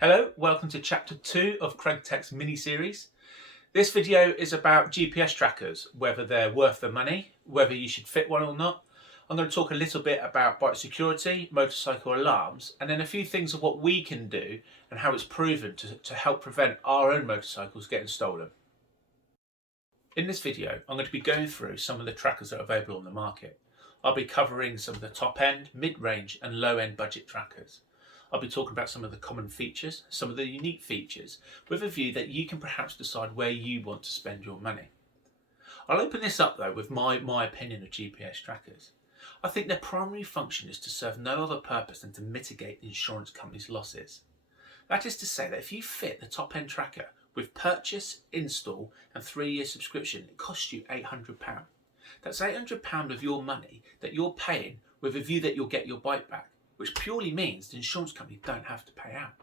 Hello, welcome to chapter 2 of Craig Tech's mini-series. This video is about GPS trackers, whether they're worth the money, whether you should fit one or not. I'm going to talk a little bit about bike security, motorcycle alarms, and then a few things of what we can do and how it's proven to help prevent our own motorcycles getting stolen. In this video, I'm going to be going through some of the trackers that are available on the market. I'll be covering some of the top end, mid-range and low-end budget trackers. I'll be talking about some of the common features, some of the unique features, with a view that you can perhaps decide where you want to spend your money. I'll open this up though with my opinion of GPS trackers. I think their primary function is to serve no other purpose than to mitigate the insurance company's losses. That is to say that if you fit the top end tracker with purchase, install and 3-year subscription, it costs you £800. That's £800 of your money that you're paying with a view that you'll get your bike back, which purely means the insurance company don't have to pay out.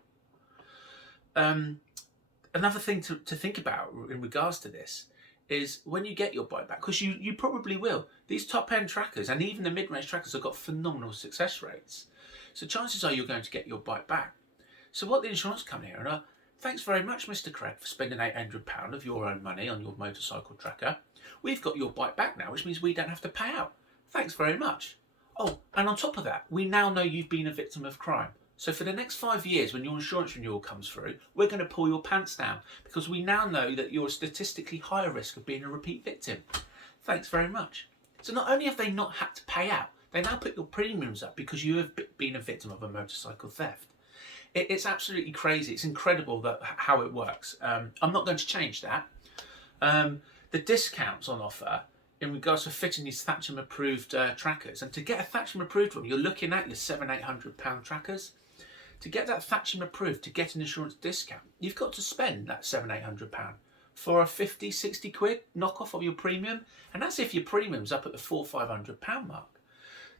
Another thing to think about in regards to this is when you get your bike back, because you probably will. These top-end trackers and even the mid-range trackers have got phenomenal success rates. So chances are you're going to get your bike back. So what the insurance company are, thanks very much, Mr. Craig, for spending £800 of your own money on your motorcycle tracker. We've got your bike back now, which means we don't have to pay out. Thanks very much. Oh, and on top of that, we now know you've been a victim of crime. So for the next 5 years, when your insurance renewal comes through, we're going to pull your pants down because we now know that you're a statistically higher risk of being a repeat victim. Thanks very much. So not only have they not had to pay out, they now put your premiums up because you have been a victim of a motorcycle theft. It's absolutely crazy. It's incredible how it works. I'm not going to change that. The discounts on offer in regards to fitting these Thatcham approved trackers, and to get a Thatcham approved one, you're looking at your £700-800 trackers. To get that Thatcham approved, to get an insurance discount, you've got to spend that £700-800 for a 50-60 quid knockoff of your premium, and that's if your premium's up at the £400-500 mark.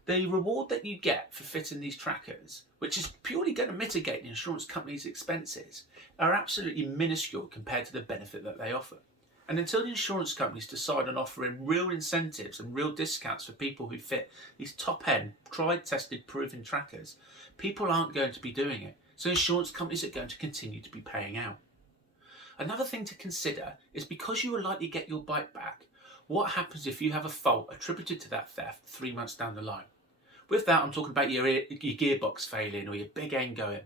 The reward that you get for fitting these trackers, which is purely going to mitigate the insurance company's expenses, are absolutely minuscule compared to the benefit that they offer. And until the insurance companies decide on offering real incentives and real discounts for people who fit these top-end, tried, tested, proven trackers, people aren't going to be doing it. So insurance companies are going to continue to be paying out. Another thing to consider is because you will likely get your bike back, what happens if you have a fault attributed to that theft 3 months down the line? With that, I'm talking about your gearbox failing or your big end going.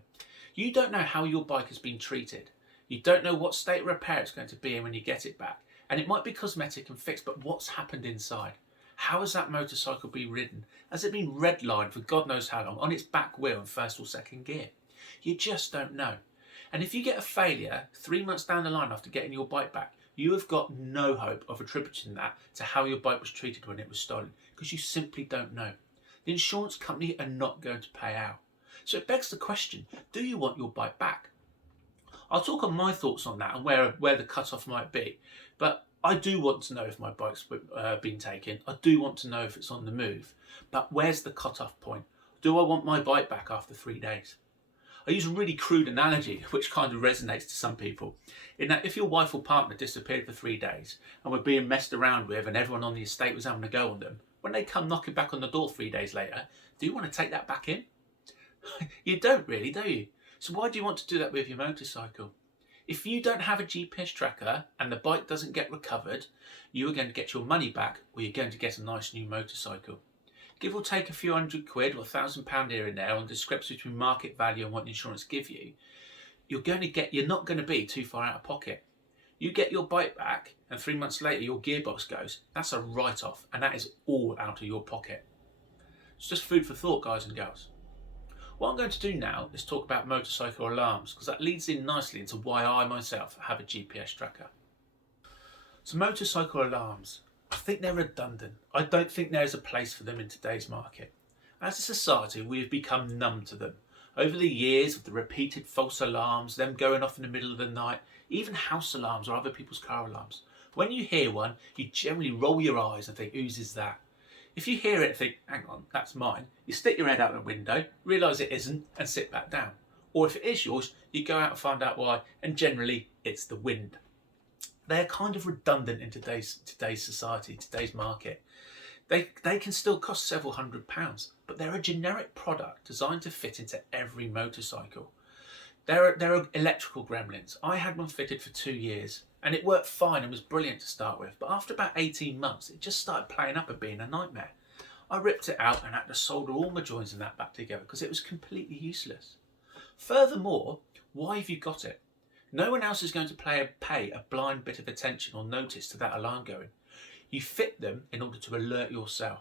You don't know how your bike has been treated. You don't know what state of repair it's going to be in when you get it back. And it might be cosmetic and fixed, but what's happened inside? How has that motorcycle been ridden? Has it been redlined for God knows how long on its back wheel in first or second gear? You just don't know. And if you get a failure 3 months down the line after getting your bike back, you have got no hope of attributing that to how your bike was treated when it was stolen, because you simply don't know. The insurance company are not going to pay out. So it begs the question, do you want your bike back? I'll talk on my thoughts on that and where the cut-off might be. But I do want to know if my bike's been taken. I do want to know if it's on the move. But where's the cut-off point? Do I want my bike back after 3 days? I use a really crude analogy, which kind of resonates to some people, in that if your wife or partner disappeared for 3 days and were being messed around with and everyone on the estate was having a go on them, when they come knocking back on the door 3 days later, do you want to take that back in? You don't really, do you? So why do you want to do that with your motorcycle? If you don't have a GPS tracker and the bike doesn't get recovered, you are going to get your money back, or you're going to get a nice new motorcycle. Give or take a few hundred quid or £1,000 here and there on the discrepancy between market value and what the insurance give you, you're not going to be too far out of pocket. You get your bike back and 3 months later your gearbox goes, that's a write-off, and that is all out of your pocket. It's just food for thought, guys and girls. What I'm going to do now is talk about motorcycle alarms, because that leads in nicely into why I myself have a GPS tracker. So motorcycle alarms, I think they're redundant. I don't think there's a place for them in today's market. As a society, we have become numb to them. Over the years of the repeated false alarms, them going off in the middle of the night, even house alarms or other people's car alarms. When you hear one, you generally roll your eyes and think, whose is that? If you hear it and think, hang on, that's mine, you stick your head out the window, realise it isn't, and sit back down. Or if it is yours, you go out and find out why, and generally it's the wind. They're kind of redundant in today's society, today's market. They can still cost several £100s, but they're a generic product designed to fit into every motorcycle. There are electrical gremlins. I had one fitted for 2 years and it worked fine and was brilliant to start with. But after about 18 months, it just started playing up and being a nightmare. I ripped it out and had to solder all my joins and that back together because it was completely useless. Furthermore, why have you got it? No one else is going to pay a blind bit of attention or notice to that alarm going. You fit them in order to alert yourself.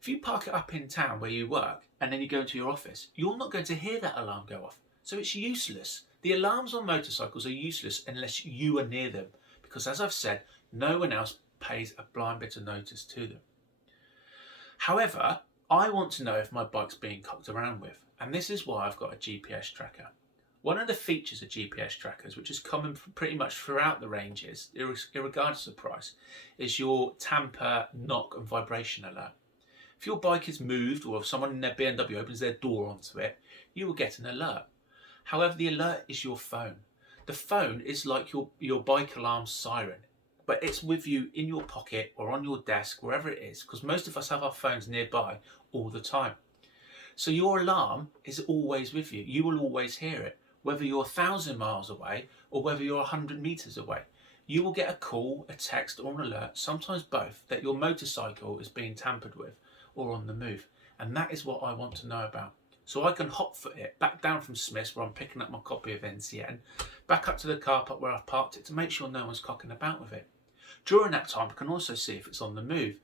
If you park it up in town where you work and then you go into your office, you're not going to hear that alarm go off. So it's useless. The alarms on motorcycles are useless unless you are near them, because as I've said, no one else pays a blind bit of notice to them. However, I want to know if my bike's being cocked around with, and this is why I've got a GPS tracker. One of the features of GPS trackers, which is common pretty much throughout the ranges, irregardless of price, is your tamper, knock and vibration alert. If your bike is moved or if someone in their BMW opens their door onto it, you will get an alert. However, the alert is your phone. The phone is like your bike alarm siren, but it's with you in your pocket or on your desk, wherever it is, because most of us have our phones nearby all the time. So your alarm is always with you. You will always hear it, whether you're 1,000 miles away or whether you're 100 meters away. You will get a call, a text or an alert, sometimes both, that your motorcycle is being tampered with or on the move. And that is what I want to know about. So I can hotfoot it back down from Smith's where I'm picking up my copy of NCN, back up to the car park where I've parked it to make sure no one's cocking about with it. During that time, I can also see if it's on the move,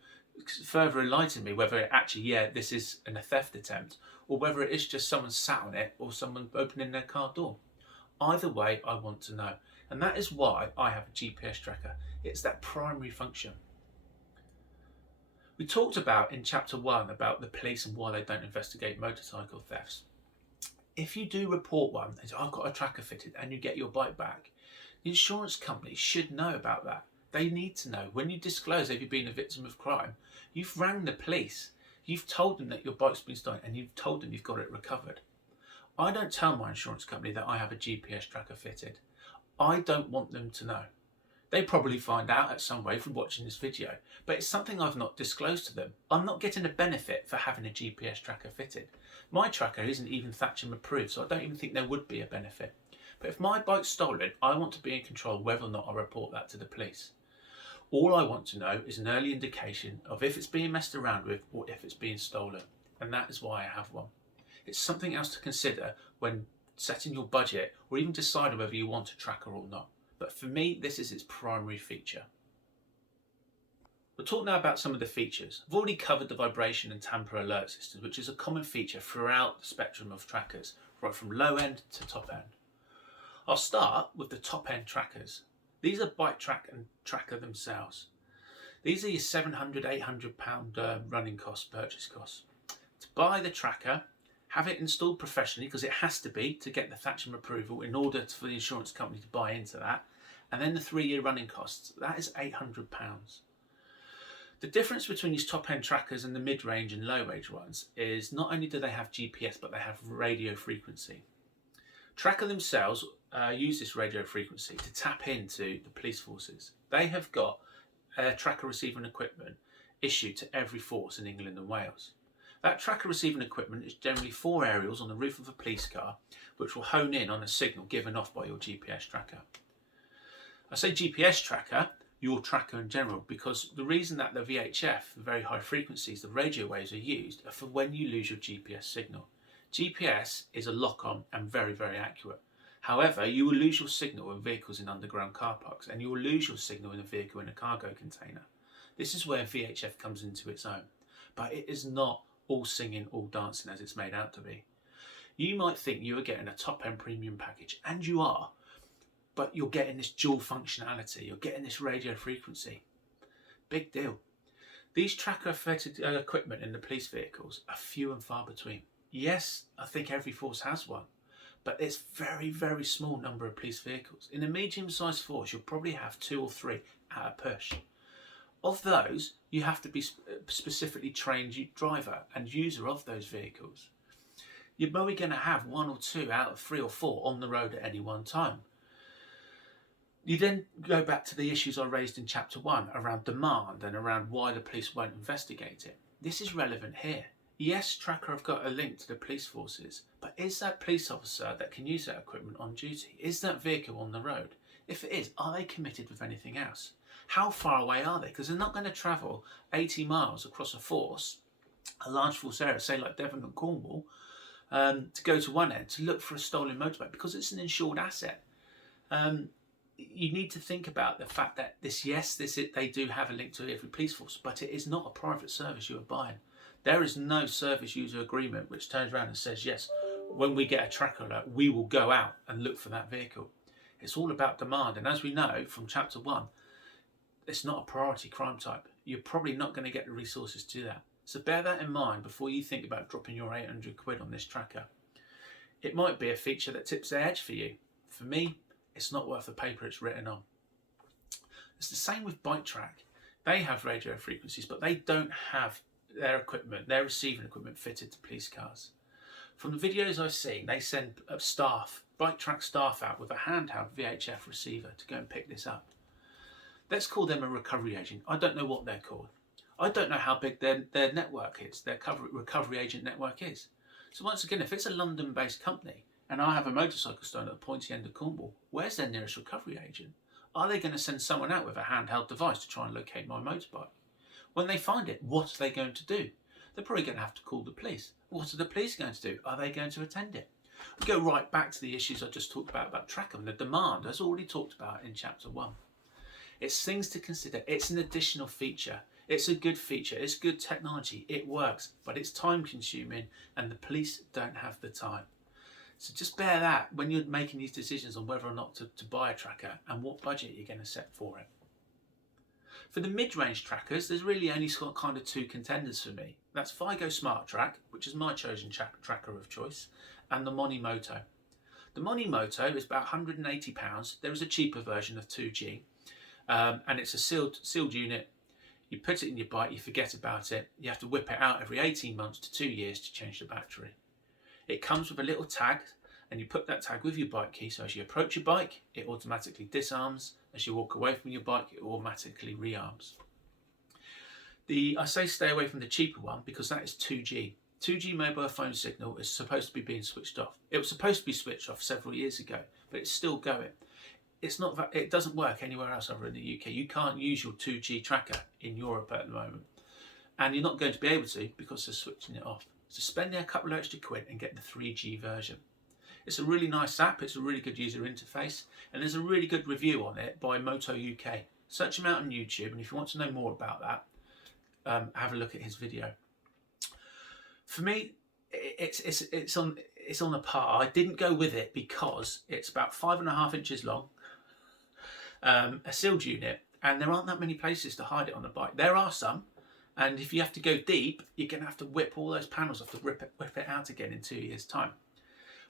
further enlighten me whether it actually, this is a theft attempt, or whether it is just someone sat on it or someone opening their car door. Either way, I want to know. And that is why I have a GPS tracker. It's that primary function. We talked about in chapter 1 about the police and why they don't investigate motorcycle thefts. If you do report one, and I've got a tracker fitted, and you get your bike back, the insurance company should know about that. They need to know. When you disclose that you've been a victim of crime, you've rang the police. You've told them that your bike's been stolen and you've told them you've got it recovered. I don't tell my insurance company that I have a GPS tracker fitted. I don't want them to know. They probably find out at some way from watching this video, but it's something I've not disclosed to them. I'm not getting a benefit for having a GPS tracker fitted. My tracker isn't even Thatcham approved, so I don't even think there would be a benefit. But if my bike's stolen, I want to be in control whether or not I report that to the police. All I want to know is an early indication of if it's being messed around with or if it's being stolen. And that is why I have one. It's something else to consider when setting your budget or even deciding whether you want a tracker or not. But for me, this is its primary feature. We'll talk now about some of the features. I've already covered the vibration and tamper alert systems, which is a common feature throughout the spectrum of trackers, right from low end to top end. I'll start with the top end trackers. These are Bike Track and Tracker themselves. These are your £700, £800 running costs, purchase costs. To buy the tracker, have it installed professionally, because it has to be to get the Thatcham approval in order for the insurance company to buy into that, and then the 3-year running costs, that is £800. The difference between these top end trackers and the mid-range and low-range ones is not only do they have GPS, but they have radio frequency. Tracker themselves use this radio frequency to tap into the police forces. They have got tracker receiving equipment issued to every force in England and Wales. That tracker receiving equipment is generally 4 aerials on the roof of a police car, which will hone in on a signal given off by your GPS tracker. I say GPS tracker, your tracker in general, because the reason that the VHF, the very high frequencies, the radio waves are used are for when you lose your GPS signal. GPS is a lock-on and very, very accurate. However, you will lose your signal in vehicles in underground car parks, and you will lose your signal in a vehicle in a cargo container. This is where VHF comes into its own. But it is not all singing, all dancing as it's made out to be. You might think you are getting a top-end premium package, and you are, but you're getting this dual functionality, you're getting this radio frequency. Big deal. These tracker-fitted equipment in the police vehicles are few and far between. Yes, I think every force has one, but it's very, very small number of police vehicles. In a medium-sized force, you'll probably have 2 or 3 at a push. Of those, you have to be specifically trained driver and user of those vehicles. You're probably going to have 1 or 2 out of 3 or 4 on the road at any one time. You then go back to the issues I raised in chapter 1 around demand and around why the police won't investigate it. This is relevant here. Yes, Tracker have got a link to the police forces, but is that police officer that can use that equipment on duty? Is that vehicle on the road? If it is, are they committed with anything else? How far away are they? Because they're not going to travel 80 miles across a large force area, say like Devon and Cornwall, to go to one end to look for a stolen motorbike because it's an insured asset. You need to think about the fact that they do have a link to every police force, but it is not a private service you are buying. There is no service user agreement which turns around and says, yes, when we get a tracker alert, we will go out and look for that vehicle. It's all about demand. And as we know from chapter 1, it's not a priority crime type. You're probably not going to get the resources to do that. So bear that in mind before you think about dropping your 800 quid on this tracker. It might be a feature that tips the edge for you. For me, it's not worth the paper it's written on. It's the same with BikeTrack. They have radio frequencies, but they don't have their receiving equipment fitted to police cars. From the videos I've seen, they send BikeTrack staff out with a handheld VHF receiver to go and pick this up. Let's call them a recovery agent. I don't know what they're called. I don't know how big their network is, their recovery agent network is. So once again, if it's a London-based company and I have a motorcycle stolen at the pointy end of Cornwall, where's their nearest recovery agent? Are they going to send someone out with a handheld device to try and locate my motorbike? When they find it, what are they going to do? They're probably going to have to call the police. What are the police going to do? Are they going to attend it? We go right back to the issues I just talked about tracker and the demand, as already talked about in chapter 1. It's things to consider. It's an additional feature. It's a good feature. It's good technology. It works, but it's time consuming and the police don't have the time. So just bear that when you're making these decisions on whether or not to buy a tracker and what budget you're going to set for it. For the mid-range trackers, there's really only kind of two contenders for me. That's Vigo SmartTrack, which is my chosen tracker of choice, and the Monimoto. The Monimoto is about £180. There is a cheaper version of 2G, and it's a sealed unit. You put it in your bike, you forget about it. You have to whip it out every 18 months to 2 years to change the battery. It comes with a little tag, and you put that tag with your bike key, so as you approach your bike, it automatically disarms. As you walk away from your bike, it automatically rearms. I say stay away from the cheaper one because that is 2G. 2G mobile phone signal is supposed to be being switched off. It was supposed to be switched off several years ago, but it's still going. It doesn't work anywhere else other in the UK. You can't use your 2G tracker in Europe at the moment. And you're not going to be able to because they're switching it off. So spend a couple of extra quid and get the 3G version. It's a really nice app, it's a really good user interface, and there's a really good review on it by Moto UK. Search him out on YouTube, and if you want to know more about that, have a look at his video. For me, it's on a par. I didn't go with it because it's about 5.5 inches long, a sealed unit, and there aren't that many places to hide it on the bike. There are some, and if you have to go deep, you're going to have to whip all those panels off to whip it out again in 2 years' time.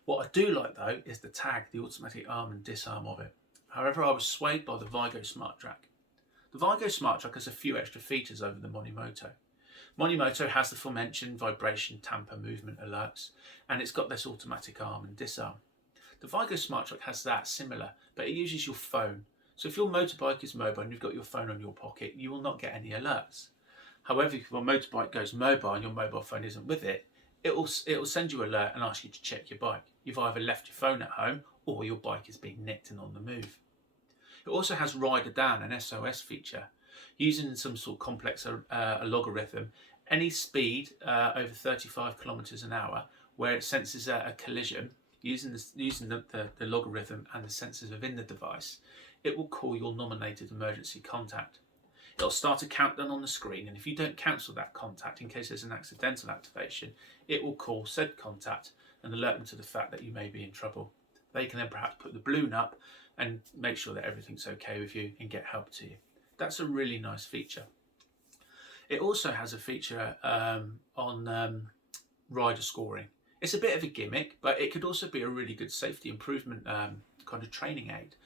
What I do like though is the tag, the automatic arm and disarm of it. However, I was swayed by the Vigo SmartTrack. The Vigo SmartTrack has a few extra features over the Monimoto. Monimoto has the aforementioned vibration, tamper, movement alerts, and it's got this automatic arm and disarm. The Vigo SmartTrack has that similar, but it uses your phone. So if your motorbike is mobile and you've got your phone on your pocket, you will not get any alerts. However, if your motorbike goes mobile and your mobile phone isn't with it, it will send you an alert and ask you to check your bike. You've either left your phone at home or your bike is being nicked and on the move. It also has Rider Down, an SOS feature. Using some sort of complex algorithm, any speed over 35 kilometers an hour where it senses a collision, using the logarithm and the sensors within the device, it will call your nominated emergency contact. It'll start a countdown on the screen, and if you don't cancel that contact in case there's an accidental activation, it will call said contact and alert them to the fact that you may be in trouble. They can then perhaps put the balloon up and make sure that everything's okay with you and get help to you. That's a really nice feature. It also has a feature on rider scoring. It's a bit of a gimmick, but it could also be a really good safety improvement kind of training aid.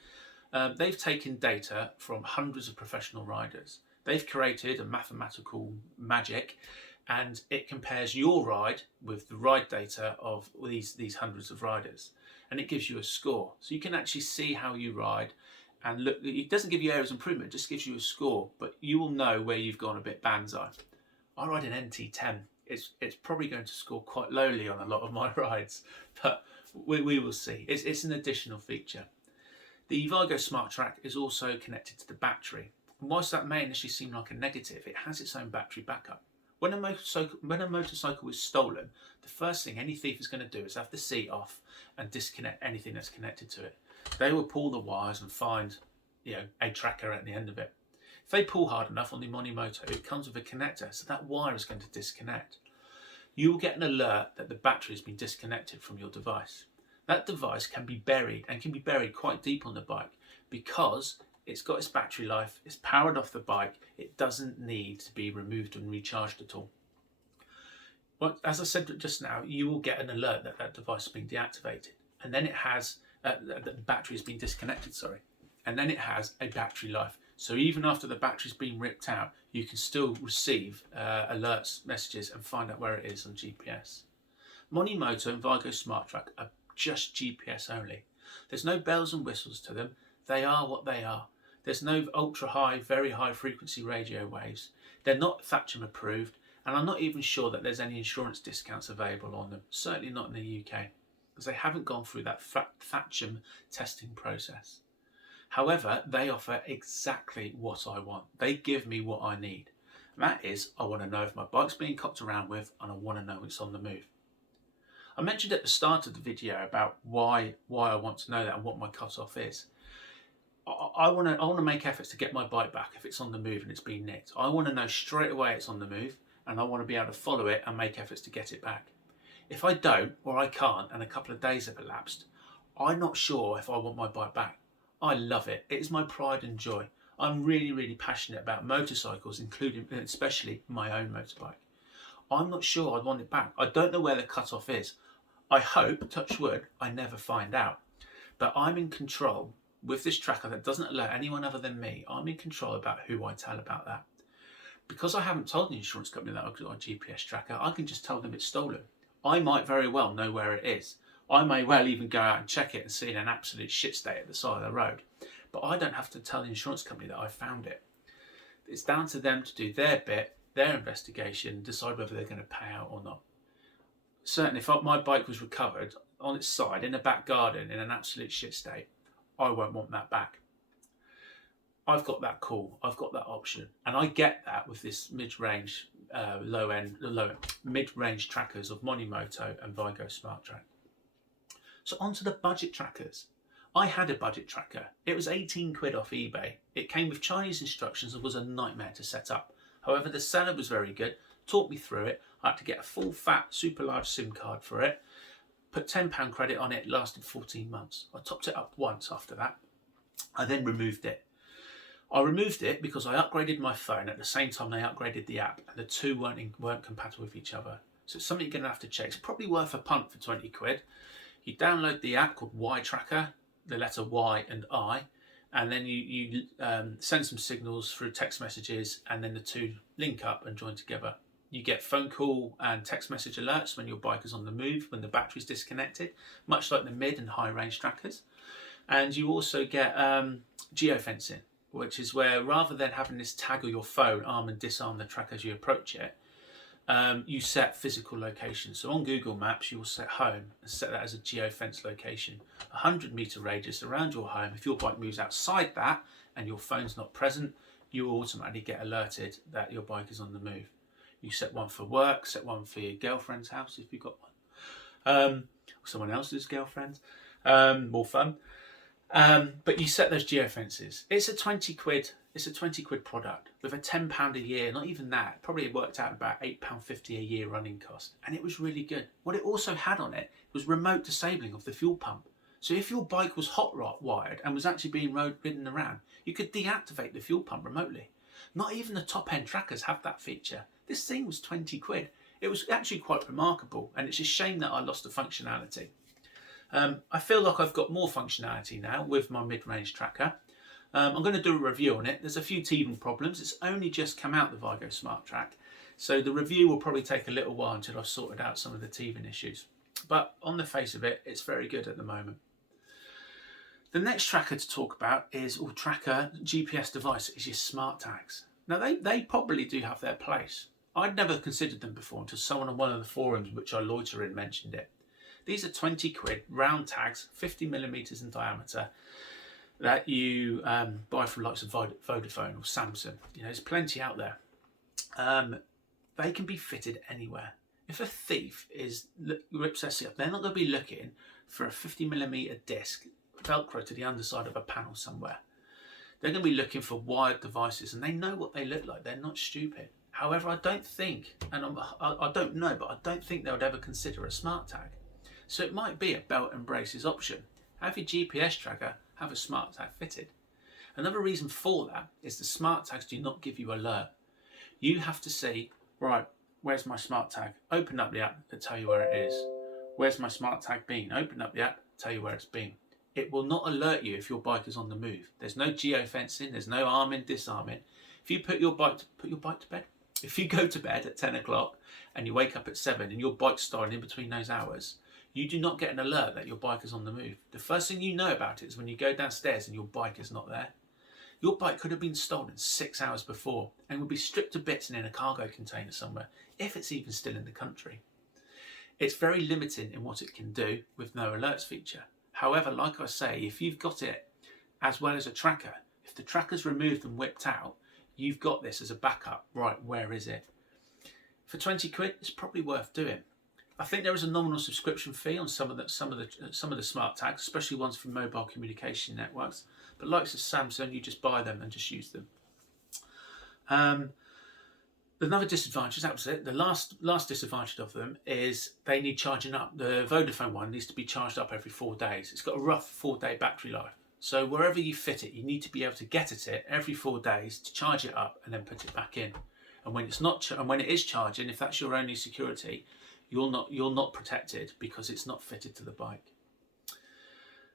They've taken data from hundreds of professional riders. They've created a mathematical magic, and it compares your ride with the ride data of these hundreds of riders, and it gives you a score. So you can actually see how you ride, and look. It doesn't give you areas of improvement; it just gives you a score. But you will know where you've gone a bit banzai. I ride an NT10. it's probably going to score quite lowly on a lot of my rides, but we will see. It's an additional feature. The Vigo Smart Track is also connected to the battery. And whilst that may initially seem like a negative, it has its own battery backup. When a motorcycle is stolen, the first thing any thief is going to do is have the seat off and disconnect anything that's connected to it. They will pull the wires and find, a tracker at the end of it. If they pull hard enough on the Monimoto, it comes with a connector, so that wire is going to disconnect. You will get an alert that the battery has been disconnected from your device. That device can be buried, and can be buried quite deep on the bike, because it's got its battery life, it's powered off the bike, it doesn't need to be removed and recharged at all. But as I said just now, you will get an alert that that device has been deactivated, and then it has, that the battery has been disconnected, and then it has a battery life. So even after the battery's been ripped out, you can still receive alerts, messages, and find out where it is on GPS. Monimoto and Vigo Smart Track are just GPS only. There's no bells and whistles to them. They are what they are. There's no ultra high, very high frequency radio waves. They're not Thatcham approved, and I'm not even sure that there's any insurance discounts available on them. Certainly not in the UK, because they haven't gone through that Thatcham testing process. However, they offer exactly what I want. They give me what I need. And that is, I want to know if my bike's being copped around with, and I want to know it's on the move. I mentioned at the start of the video about why I want to know that and what my cut-off is. I want to make efforts to get my bike back if it's on the move and it's been nicked. I want to know straight away it's on the move, and I want to be able to follow it and make efforts to get it back. If I don't, or I can't, and a couple of days have elapsed, I'm not sure if I want my bike back. I love it. It is my pride and joy. I'm really, really passionate about motorcycles, including, especially my own motorbike. I'm not sure I'd want it back. I don't know where the cut-off is. I hope, touch wood, I never find out. But I'm in control with this tracker that doesn't alert anyone other than me. I'm in control about who I tell about that. Because I haven't told the insurance company that I've got a GPS tracker, I can just tell them it's stolen. I might very well know where it is. I may well even go out and check it and see it in an absolute shit state at the side of the road. But I don't have to tell the insurance company that I found it. It's down to them to do their bit, their investigation, decide whether they're going to pay out or not. Certainly, if my bike was recovered on its side in a back garden in an absolute shit state, I won't want that back. I've got that call, I've got that option, and I get that with this mid-range, mid-range trackers of Monimoto and Vigo Smart Track. So onto the budget trackers. I had a budget tracker. It was 18 quid off eBay. It came with Chinese instructions and was a nightmare to set up. However, the seller was very good, taught me through it. I had to get a full fat, super large SIM card for it, put £10 credit on it, lasted 14 months. I topped it up once after that. I then removed it. I removed it because I upgraded my phone at the same time they upgraded the app, and the two weren't compatible with each other. So it's something you're going to have to check. It's probably worth a punt for 20 quid. You download the app called Y Tracker, the letter Y and I, and then you send some signals through text messages, and then the two link up and join together. You get phone call and text message alerts when your bike is on the move, when the battery's disconnected, much like the mid and high range trackers. And you also get geofencing, which is where rather than having this tag of your phone arm and disarm the track as you approach it, you set physical locations. So on Google Maps, you will set home and set that as a geofence location. 100-metre radius around your home. If your bike moves outside that and your phone's not present, you will automatically get alerted that your bike is on the move. You set one for work, set one for your girlfriend's house if you've got one. Someone else's girlfriend. More fun. But you set those geofences. It's a 20 quid product with a £10 a year, not even that. Probably worked out about £8.50 a year running cost. And it was really good. What it also had on it was remote disabling of the fuel pump. So if your bike was hot wired and was actually being ridden around, you could deactivate the fuel pump remotely. Not even the top end trackers have that feature. This thing was 20 quid. It was actually quite remarkable, and it's a shame that I lost the functionality. I feel like I've got more functionality now with my mid-range tracker. I'm going to do a review on it. There's a few teething problems. It's only just come out, the Vigo Smart Track, so the review will probably take a little while until I've sorted out some of the teething issues. But on the face of it, it's very good at the moment. The next tracker to talk about is, tracker GPS device, is your smart tags. Now they probably do have their place. I'd never considered them before until someone on one of the forums which I loiter in mentioned it. These are 20 quid round tags, 50 millimeters in diameter, that you buy from likes of Vodafone or Samsung. You know, there's plenty out there. They can be fitted anywhere. If a thief rips their seat up, they're not going to be looking for a 50 millimeter disc velcro to the underside of a panel somewhere. They're going to be looking for wired devices, and they know what they look like. They're not stupid. However, I don't think, and I don't know, but I don't think they would ever consider a smart tag. So it might be a belt and braces option. Have your GPS tracker, have a smart tag fitted. Another reason for that is the smart tags do not give you alert. You have to see, right, where's my smart tag? Open up the app to tell you where it is. Where's my smart tag been? Open up the app, tell you where it's been. It will not alert you if your bike is on the move. There's no geofencing, there's no arming, disarming. If you put your bike to bed. If you go to bed at 10 o'clock and you wake up at 7 and your bike's stolen in between those hours, you do not get an alert that your bike is on the move. The first thing you know about it is when you go downstairs and your bike is not there. Your bike could have been stolen 6 hours before and would be stripped to bits and in a cargo container somewhere, if it's even still in the country. It's very limiting in what it can do with no alerts feature. However, like I say, if you've got it as well as a tracker, if the tracker's removed and whipped out, you've got this as a backup. Right, where is it? For 20 quid, it's probably worth doing. I think there is a nominal subscription fee on some of the smart tags, especially ones from mobile communication networks. But like Samsung, you just buy them and just use them. Another disadvantage, that was it. The last disadvantage of them is they need charging up. The Vodafone one needs to be charged up every 4 days. It's got a rough 4-day battery life. So wherever you fit it, you need to be able to get at it every 4 days to charge it up and then put it back in. And when it's not, and when it is charging, if that's your only security, you're not protected because it's not fitted to the bike.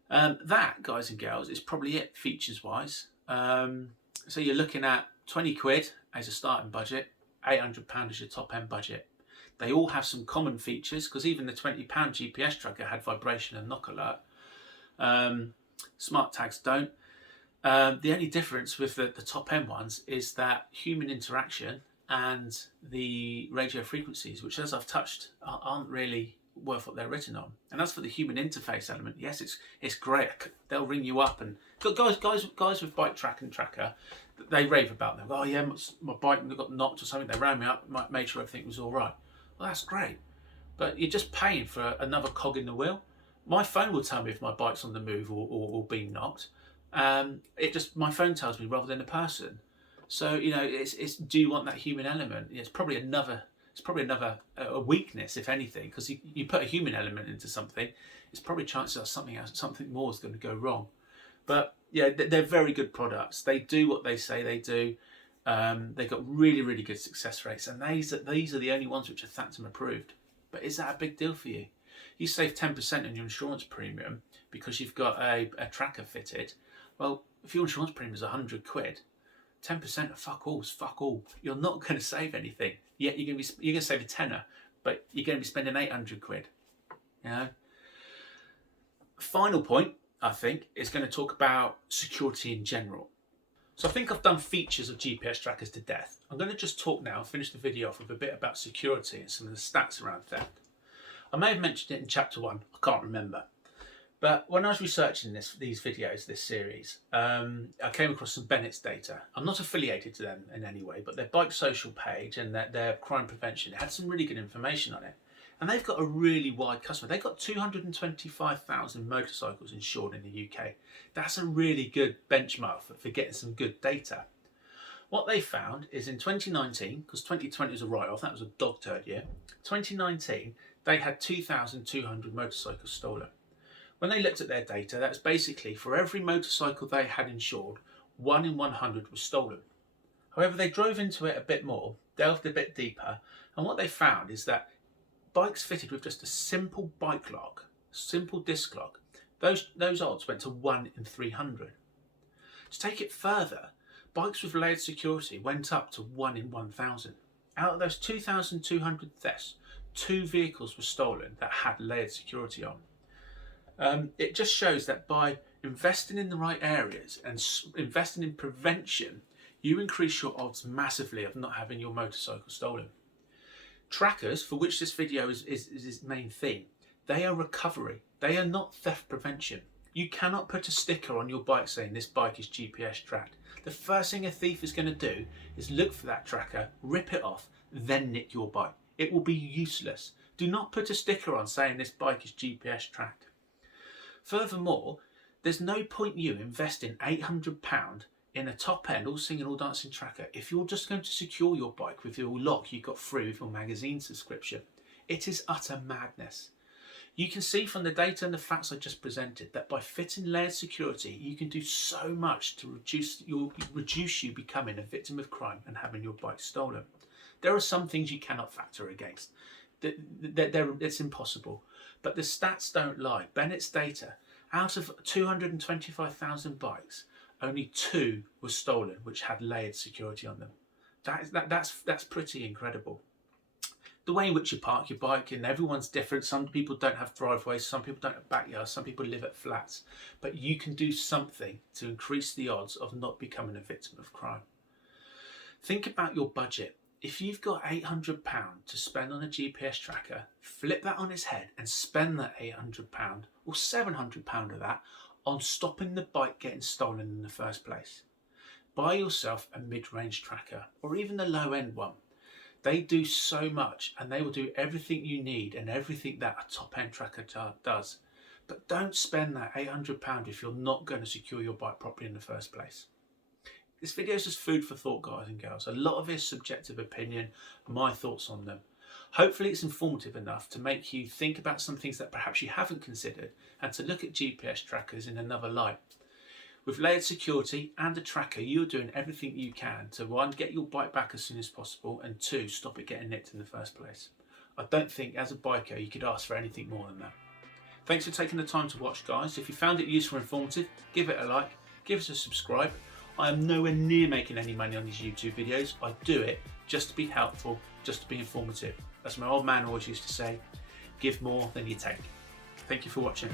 That, guys and girls, is probably it features wise. So you're looking at 20 quid as a starting budget, £800 as your top end budget. They all have some common features because even the £20 GPS tracker had vibration and knock alert. Smart tags don't. The only difference with the top end ones is that human interaction and the radio frequencies, which, as I've touched, aren't really worth what they're written on. And as for the human interface element, yes, it's great. They'll ring you up, and guys with bike tracker, they rave about them. Oh yeah, my bike got knocked or something. They ran me up, made sure everything was all right. Well, that's great, but you're just paying for another cog in the wheel. My phone will tell me if my bike's on the move or being knocked. My phone tells me rather than a person. So you know, it's do you want that human element? It's probably another a weakness, if anything, because you put a human element into something, it's probably chances are something more is going to go wrong. But yeah, they're very good products. They do what they say they do. They've got really, really good success rates, and these are the only ones which are Thantom approved. But is that a big deal for you? You save 10% on your insurance premium because you've got a tracker fitted. Well, if your insurance premium is 100 quid, 10% of fuck all is fuck all. You're not going to save anything. Yeah, you're going to save a tenner, but you're going to be spending 800 quid. You know. Final point, I think, is going to talk about security in general. So I think I've done features of GPS trackers to death. I'm going to just talk now, finish the video off with a bit about security and some of the stats around theft. I may have mentioned it in chapter 1, I can't remember. But when I was researching these videos, this series, I came across some Bennett's data. I'm not affiliated to them in any way, but their bike social page and their crime prevention had some really good information on it. And they've got a really wide customer. They've got 225,000 motorcycles insured in the UK. That's a really good benchmark for getting some good data. What they found is in 2019, because 2020 was a write-off, that was a dog turd year. 2019, they had 2,200 motorcycles stolen. When they looked at their data, that's basically for every motorcycle they had insured, 1 in 100 was stolen. However, they drove into it a bit more, delved a bit deeper, and what they found is that bikes fitted with just a simple bike lock, simple disc lock, those odds went to 1 in 300. To take it further, bikes with layered security went up to 1 in 1,000. Out of those 2,200 thefts, 2 vehicles were stolen that had layered security on. It just shows that by investing in the right areas and investing in prevention, you increase your odds massively of not having your motorcycle stolen. Trackers, for which this video is its main theme, they are recovery. They are not theft prevention. You cannot put a sticker on your bike saying this bike is GPS tracked. The first thing a thief is going to do is look for that tracker, rip it off, then nick your bike. It will be useless. Do not put a sticker on saying this bike is GPS tracked. Furthermore, there's no point you investing £800 in a top-end, all singing, all dancing tracker if you're just going to secure your bike with your lock you got free with your magazine subscription. It is utter madness. You can see from the data and the facts I just presented that by fitting layered security, you can do so much to reduce you becoming a victim of crime and having your bike stolen. There are some things you cannot factor against. It's impossible. But the stats don't lie. Bennett's data, out of 225,000 bikes, only 2 were stolen which had layered security on them. That's pretty incredible. The way in which you park your bike, and everyone's different. Some people don't have driveways, some people don't have backyards, some people live at flats. But you can do something to increase the odds of not becoming a victim of crime. Think about your budget. If you've got £800 to spend on a GPS tracker, flip that on its head and spend that £800 or £700 of that on stopping the bike getting stolen in the first place. Buy yourself a mid-range tracker or even the low-end one. They do so much and they will do everything you need and everything that a top-end tracker does. But don't spend that £800 if you're not going to secure your bike properly in the first place. This video is just food for thought, guys and girls. A lot of it is subjective opinion, my thoughts on them. Hopefully it's informative enough to make you think about some things that perhaps you haven't considered and to look at GPS trackers in another light. With layered security and a tracker, you're doing everything you can to 1, get your bike back as soon as possible, and 2, stop it getting nicked in the first place. I don't think as a biker you could ask for anything more than that. Thanks for taking the time to watch, guys. If you found it useful and informative, give it a like, give us a subscribe. I am nowhere near making any money on these YouTube videos. I do it just to be helpful, just to be informative. As my old man always used to say, give more than you take. Thank you for watching.